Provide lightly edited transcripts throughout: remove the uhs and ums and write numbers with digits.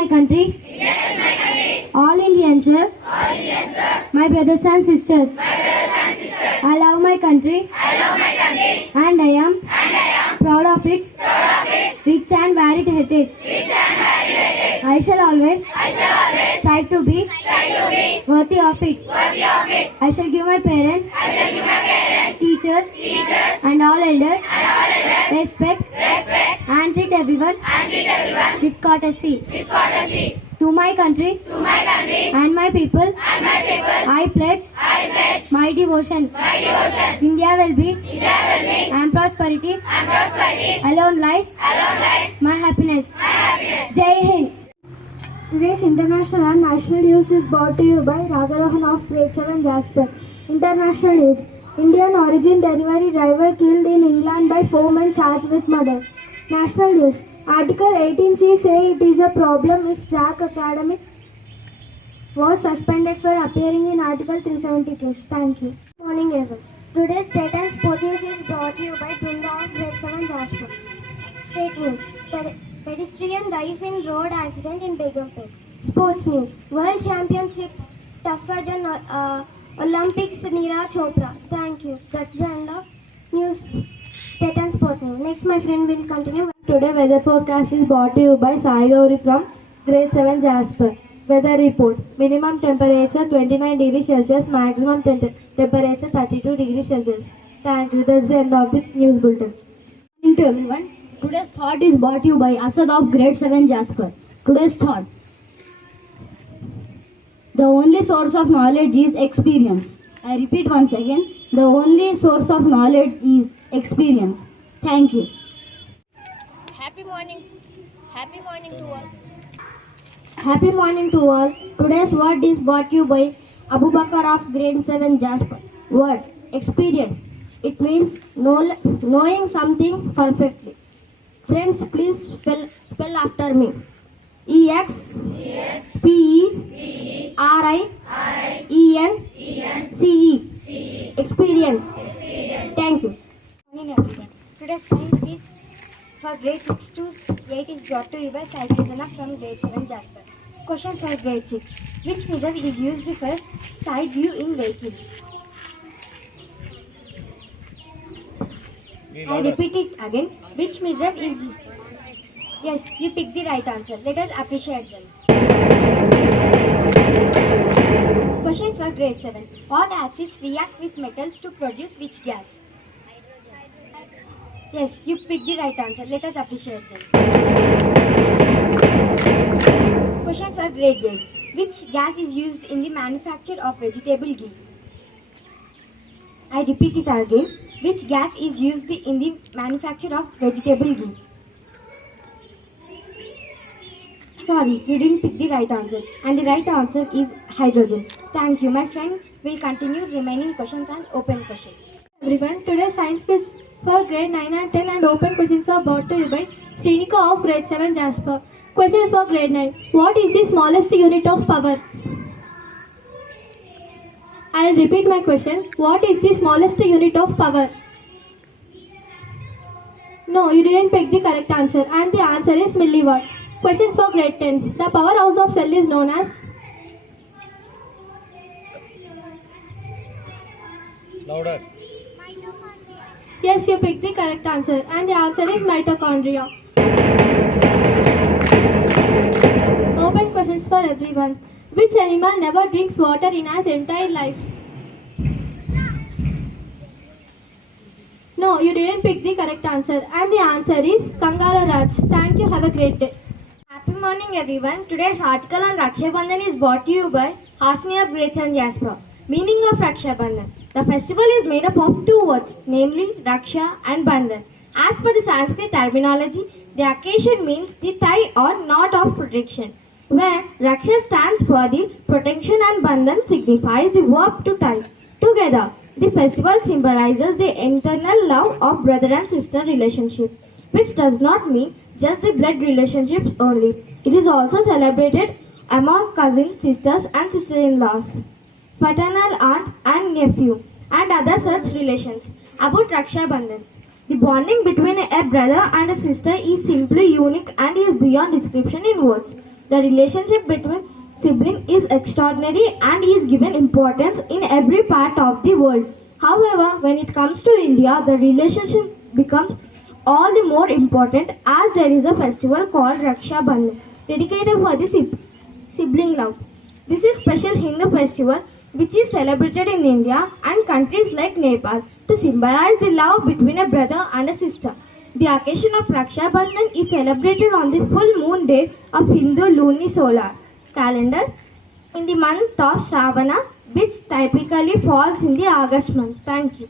my country. All Indians, sir. My brothers and sisters. I love my country. And I am proud of its rich and varied heritage. I shall always try to be worthy of it. I shall give my parents, teachers, and all elders respect and treat everyone with courtesy. To my country and my people, I pledge my devotion. India will be and prosperity alone lies my happiness. Jai Hind. Today's international and national news is brought to you by Ragalohan of Grade VII Jasper. International news. Indian origin delivery driver killed in England by 4 men charged with murder. National news. Article 18C say it is a problem if Jack Academy was suspended for appearing in Article 370 case. Thank you. Morning everyone. Today's state and sport news is brought to you by Brinda of Grade VII Jasper. State news. Pedestrian dies in road accident in Begumpet. Sports news. World Championships tougher than Olympics Neera Chopra. Thank you. That's the end of news. State and sport news. Next my friend will continue. Today weather forecast is brought to you by Sai Gauri from Grade 7 Jasper. Weather report. Minimum temperature 29 degrees Celsius. Maximum temperature 32 degrees Celsius. Thank you. That's the end of the news bulletin. Good morning to everyone. Today's thought is brought to you by Asad of Grade 7 Jasper. Today's thought. The only source of knowledge is experience. I repeat once again. The only source of knowledge is experience. Thank you. Happy morning to all. Happy morning to all. Today's word is brought to you by Abu Bakr of Grade 7 Jasper. Word. Experience. It means knowing something perfectly. Friends, please spell after me. EXPERIENCE. Experience. Thank you. Good morning everyone. Today's science quiz for grade 6 to 8 is brought to you by Sai Gauri from Grade 7 Jasper. Question for grade 6. Which mirror is used for side view in vehicles? I repeat it again. Which mirror is used? Yes, you picked the right answer. Let us appreciate them. Question for grade 7. All acids react with metals to produce which gas? Yes, you picked the right answer. Let us appreciate them. Question for grade 8. Which gas is used in the manufacture of vegetable ghee? I repeat it again. Which gas is used in the manufacture of vegetable ghee? Sorry, you didn't pick the right answer. And the right answer is hydrogen. Thank you. My friend will continue remaining questions and open questions. Everyone, today's science quiz for grade 9 and 10 and open questions are brought to you by Srinika of Grade 7 Jasper. Question for grade 9. What is the smallest unit of power? I'll repeat my question. What is the smallest unit of power? No, you didn't pick the correct answer and the answer is milliwatt. Question for grade 10. The powerhouse of cell is known as? Louder. Yes, you picked the correct answer and the answer is mitochondria. Open questions for everyone. Which animal never drinks water in its entire life? No, you didn't pick the correct answer and the answer is Kangaroo rats. Thank you. Have a great day. Happy morning everyone. Today's article on Raksha Bandhan is brought to you by Hasni of Grade 7 Jasper. Meaning of Raksha Bandhan. The festival is made up of two words, namely Raksha and Bandhan. As per the Sanskrit terminology, the occasion means the tie or knot of protection, where Raksha stands for the protection and Bandhan signifies the verb to tie. Together, the festival symbolizes the internal love of brother and sister relationships, which does not mean just the blood relationships only. It is also celebrated among cousins, sisters and sister-in-laws, paternal aunt and nephew, and other such relations. About Raksha Bandhan. The bonding between a brother and a sister is simply unique and is beyond description in words. The relationship between siblings is extraordinary and is given importance in every part of the world. However, when it comes to India, the relationship becomes all the more important as there is a festival called Raksha Bandhan, dedicated for the sibling love. This is special Hindu festival which is celebrated in India and countries like Nepal to symbolize the love between a brother and a sister. The occasion of Raksha Bandhan is celebrated on the full moon day of Hindu lunisolar calendar in the month of Shravana, which typically falls in the August month. Thank you.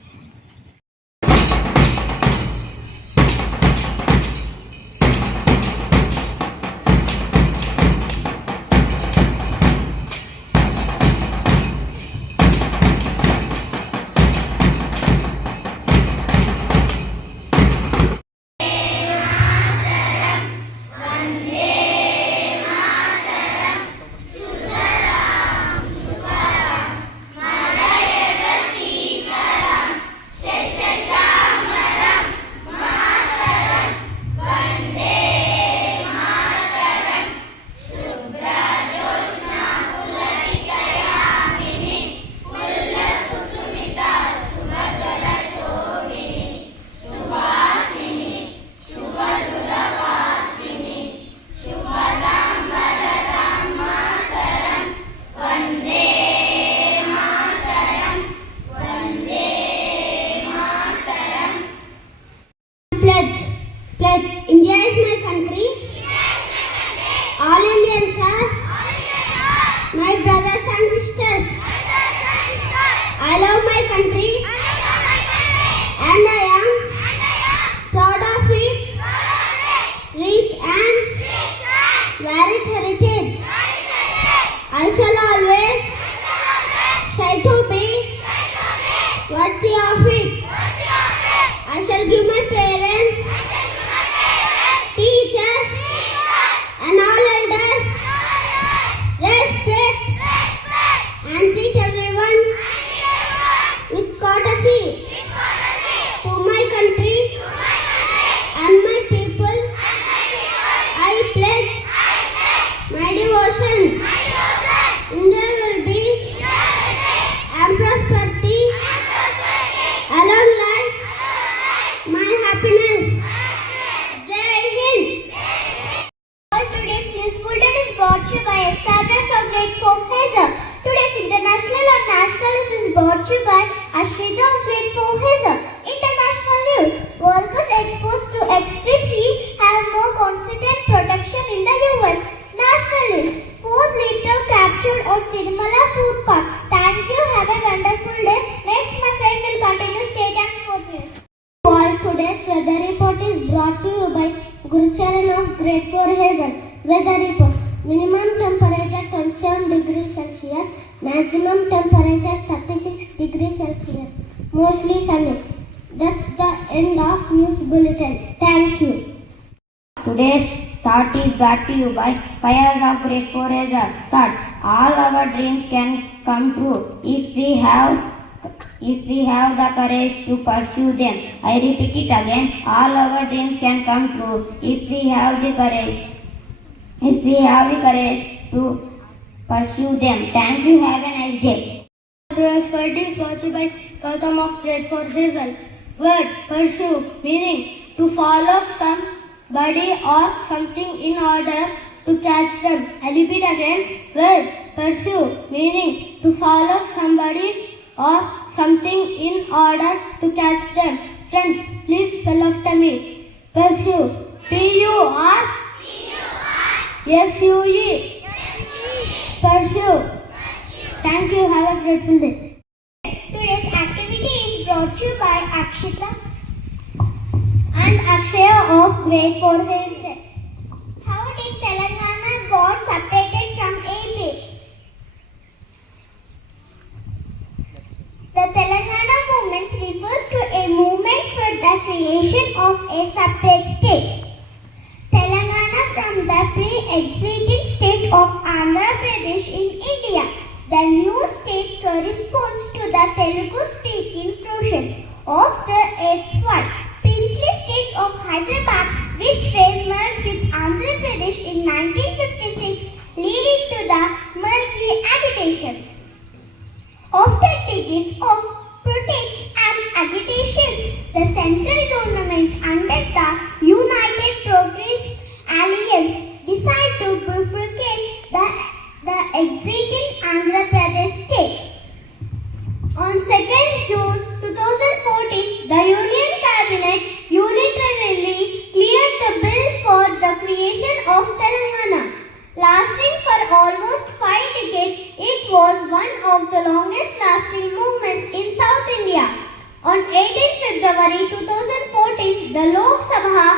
Pledge. India is my country. All Indians are my brothers and sisters. I love my country. And I am proud of its rich and varied heritage. I shall always try to be worthy of it. I shall give my parents, teachers, and all elders respect and treat everyone with courtesy. To my country and my people, I pledge my devotion. And there will be and prosperity, a long life, my happiness. Jai Hind. All today's news bulletin is brought to you by SRS of Grade IV Hazel. Today's international and national news is brought to you by Ashrita of Grade IV Hazel. International news: workers exposed to extreme heat have no constant protection in the US. National news: fourth leader captured on Tirumala food park. Thank you. Have a wonderful day. Next, my friend will continue state and sport news. For today's weather report is brought to you by Gurucharan of Grade IV Hazel. Weather report: minimum temperature 27 degrees Celsius, maximum temperature 36 degrees Celsius. Mostly sunny. That's the end of news bulletin. Thank you. Today's thought is brought to you by Fires of Grade IV Hazel. Thought: all our dreams can come true if we have the courage to pursue them. I repeat it again: all our dreams can come true if we have the courage to pursue them. Thank you. Have a nice day. Today's word is brought to you by Gautam of Grade IV Hazel. Word: pursue, meaning to follow somebody or something in order to catch them. I repeat again: word: pursue, meaning to follow somebody or something in order to catch them. Friends, please spell after me. Pursue. P-U-R-S-U-E. Pursue. Thank you. Have a grateful day. Today's activity is brought to you by Akshita and Akshaya of Grade IV Hazel. How did Telangana got separated from AP? The Telangana movement refers to a movement for the creation of a separate state. Telangana from the pre-existing state of Andhra Pradesh in India. The new state corresponds to the Telugu-speaking portions of the erstwhile princely state of Hyderabad, which were merged with Andhra Pradesh in 1956, leading to the military agitations. After decades of protests and agitations, the central government under the United Progress Alliance decided to bifurcate the existing Andhra Pradesh state. On 2nd June 2014, the Union Cabinet unilaterally cleared the bill for the creation of Telangana. Lasting for almost 5 decades, it was one of the longest lasting movements in South India. On 18 February 2014, the Lok Sabha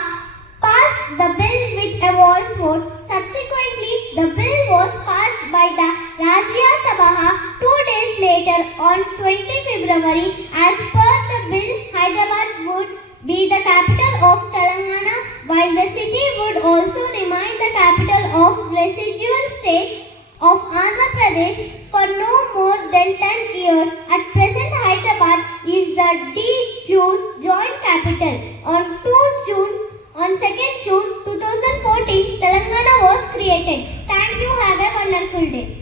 passed the bill with a voice vote. Subsequently, the bill was passed by the Rajya Sabha 2 days later on 20 February. As per the bill, Hyderabad would be the capital of Telangana, while the city would also remain the capital of residual states of Andhra Pradesh for no more than 10 years. At present, Hyderabad is the de-jure joint capital. On 2nd June 2014, Telangana was created. Thank you. Have a wonderful day.